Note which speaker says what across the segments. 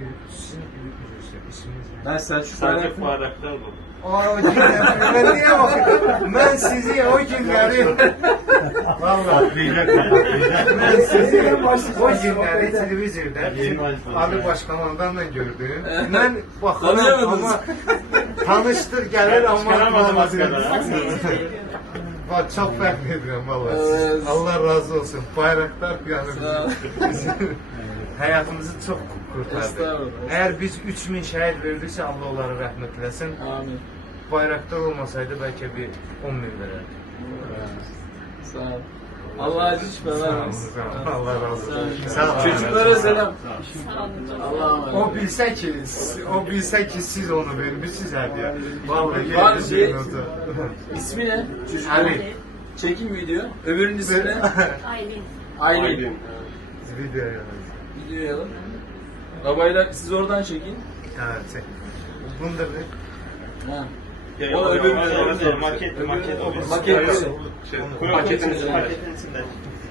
Speaker 1: Sizin isminiz ne?
Speaker 2: Ben Selçuk
Speaker 3: Sadece Bayraktar bu.
Speaker 1: O günler, ben niye bakıyorum? Ben sizi o günleri... Vallahi ben sizi o günleri televizyonda bizim Ali Başkan'dan da gördüm. Ben bakarım ama tanıştır gelir ama...
Speaker 3: Çıkaramadım askara.
Speaker 1: Bak çok fark ediyorum vallahi. Allah razı olsun. Bayraktar yani bizim hayatımızı çok kurtardı. Eğer biz 3000 şehit verdiyse Allah onları rahmet eylesin.
Speaker 2: Amin.
Speaker 1: Bayraktar olmasaydı belki bir 10.000 verirdi.
Speaker 2: Sağ ol. Allah acı şifa vermesin.
Speaker 1: Allah razı olsun. Sağ ol.
Speaker 2: Çocuklara selam. Allah'a emanet.
Speaker 1: O bilse ki siz onu vermişsiniz hediye. Vallahi
Speaker 2: Var
Speaker 1: yemin
Speaker 2: şey-
Speaker 1: ediyorum.
Speaker 2: İsmi ne? Çocukların.
Speaker 1: Ali.
Speaker 2: Çekim video. Öbürünün ismi ne?
Speaker 4: Aylin.
Speaker 2: Aylin.
Speaker 1: Video yani.
Speaker 2: Videoyu alın. Babayla siz oradan çekin.
Speaker 1: Evet. Bunu da bir.
Speaker 2: Ha.
Speaker 3: O
Speaker 2: öbür
Speaker 3: maket
Speaker 2: Maket.
Speaker 3: Maketin içinde.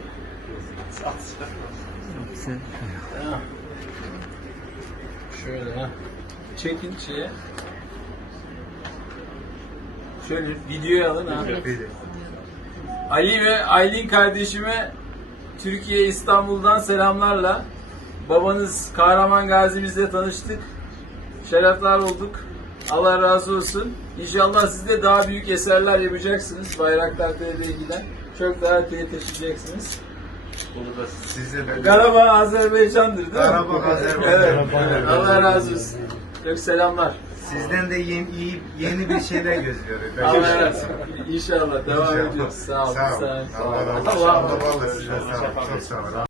Speaker 2: Ha. Şöyle ha. Çekin şeye. Şöyle videoyu alın ha.
Speaker 1: Video.
Speaker 2: Ali ve Aylin kardeşime Türkiye İstanbul'dan selamlarla. Babanız Kahraman Gazi'mizle tanıştık. Şerefler olduk. Allah razı olsun. İnşallah siz de daha büyük eserler yapacaksınız. Bayraktar TR'ye giden. Çok daha öteye taşıyacaksınız.
Speaker 3: Bunu da
Speaker 1: Size de.
Speaker 2: Karabağ Azerbaycan'dır değil mi?
Speaker 1: Karabağ Azerbaycan.
Speaker 2: Evet. Allah razı olsun. Çok selamlar.
Speaker 1: Sizden de yeni bir şeyler gözlüyoruz.
Speaker 2: Allah razı olsun. İnşallah devam
Speaker 1: İnşallah.
Speaker 2: ediyoruz. Sağ olun.
Speaker 1: Sağ olun. Allah razı olsun.
Speaker 2: Allah
Speaker 1: Allah vallahi size sağ olun. Çok sağ olun.